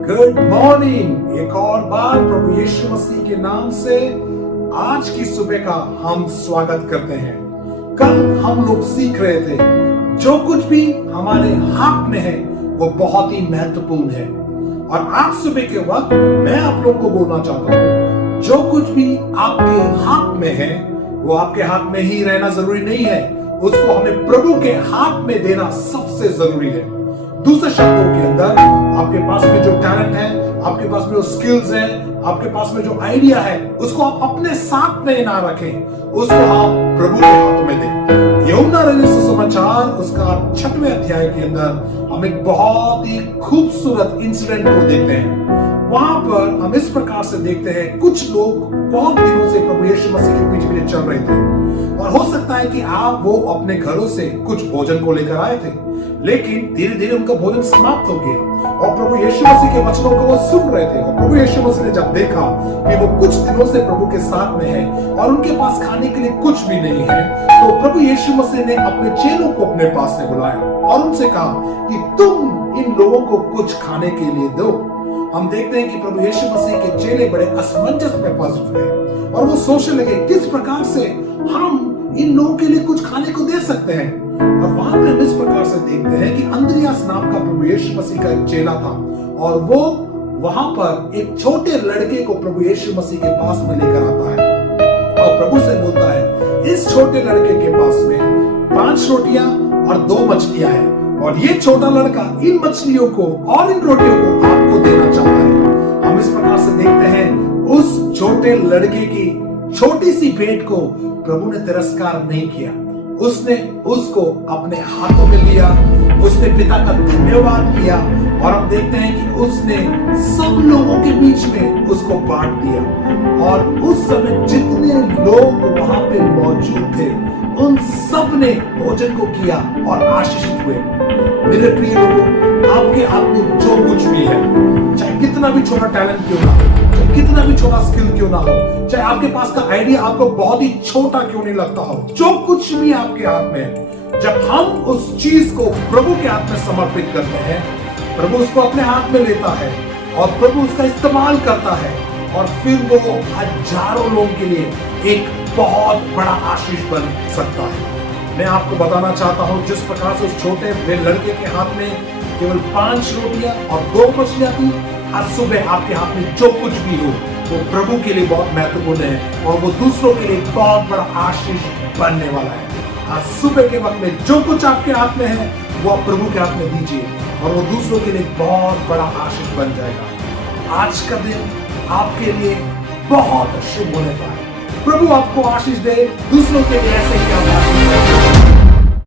Good morning. एक और बार प्रभु यीशु मसीह के नाम से आज की सुबह का हम स्वागत करते हैं। कल हम लोग सीख रहे थे जो कुछ भी हमारे हाथ में है वो बहुत ही महत्वपूर्ण है। और आज सुबह के वक्त मैं आप लोग को बोलना चाहता हूं जो कुछ भी आपके हाथ में है वो आपके हाथ में ही रहना जरूरी नहीं है, उसको हमें प्रभु के हाथ में देना सबसे जरूरी है। दूसरे शब्दों के अंदर आपके पास में जो टैलेंट है, आपके पास में जो स्किल्स है, आपके पास में जो आइडिया है, उसको आप अपने साथ में ना रखें, उसको आप प्रभु के हाथों में दें। यूहन्ना रचित सुसमाचार उसका 6वें अध्याय के अंदर हम एक बहुत ही खूबसूरत इंसिडेंट को देखते हैं। वहां पर हम इस प्रकार से देखते हैं कुछ लोग बहुत दिनों से प्रभु यीशु मसीह के पीछे पीछे चल रहे थे और हो सकता है कि आप वो अपने घरों से कुछ भोजन को लेकर आए थे, लेकिन धीरे धीरे उनका भोजन समाप्त हो गया और प्रभु यीशु मसीह के वचनों को वो सुन रहे थे। और प्रभु यीशु मसीह ने जब देखा कि वो कुछ दिनों से प्रभु के साथ में है और उनके पास खाने के लिए कुछ भी नहीं है, तो प्रभु यीशु मसीह ने अपने चेलों को अपने पास में बुलाया और उनसे कहा कि तुम इन लोगों को कुछ खाने के लिए दो। हम देखते हैं कि प्रभु यीशु मसीह के चेले बड़े असमंजस में फंस गए और वो सोचने लगे किस प्रकार से हम इन लोगों के लिए कुछ खाने को दे सकते हैं। और वहां पर हम इस प्रकार से देखते हैं कि अंद्रियास नाम का प्रभु यीशु मसीह का एक चेला था और वो वहां पर एक छोटे लड़के को प्रभु यीशु मसीह के पास में लेकर आता है और प्रभु से बोलता है इस छोटे लड़के के पास में 5 रोटियां और 2 मछलियां हैं और ये छोटा लड़का इन मछलियों को और इन रोटियों को आपको देना चाहता है। हम इस प्रकार से देखते हैं उस छोटे लड़के की छोटी सी भेंट को प्रभु ने तिरस्कार नहीं किया, उसने उसको अपने हाथों में लिया, उसने पिता का धन्यवाद किया और हम देखते हैं कि उसने सब लोगों के बीच में उसको बांट दिया। और उस समय जितने लोग वहां पे मौजूद थे उन सब ने भोजन को किया और आशीषित हुए। मेरे प्रिय लोगों, आपके हाथ में जो कुछ भी है, चाहे कितना भी छोटा टैलेंट क्यों ना हो, चाहे कितना भी छोटा स्किल क्यों ना हो, चाहे आपके पास का आइडिया आपको बहुत ही छोटा क्यों नहीं लगता हो, जो कुछ भी आपके हाथ में है, जब हम उस चीज को प्रभु के हाथ में समर्पित करते हैं, प्रभु उसको अपने हाथ में लेता है और प्रभु उसका इस्तेमाल करता है और फिर वो हजारों लोगों के लिए एक बहुत बड़ा आशीष बन सकता है। मैं आपको बताना चाहता हूं जिस प्रकार से उस छोटे लड़के के हाथ में केवल 5 रोटियां और 2 मछलियां थी, आज सुबह आपके हाथ में जो कुछ भी हो वो प्रभु के लिए बहुत महत्वपूर्ण है और वो दूसरों के लिए बहुत बड़ा आशीष बनने वाला है। आज सुबह के वक्त में जो कुछ आपके हाथ में है वो आप प्रभु के हाथ में दीजिए और वो दूसरों के लिए बहुत बड़ा आशीष बन जाएगा। आज का दिन आपके लिए बहुत शुभ होने वाला है। प्रभु आपको आशीष दे, दूसरों के लिए ऐसे ही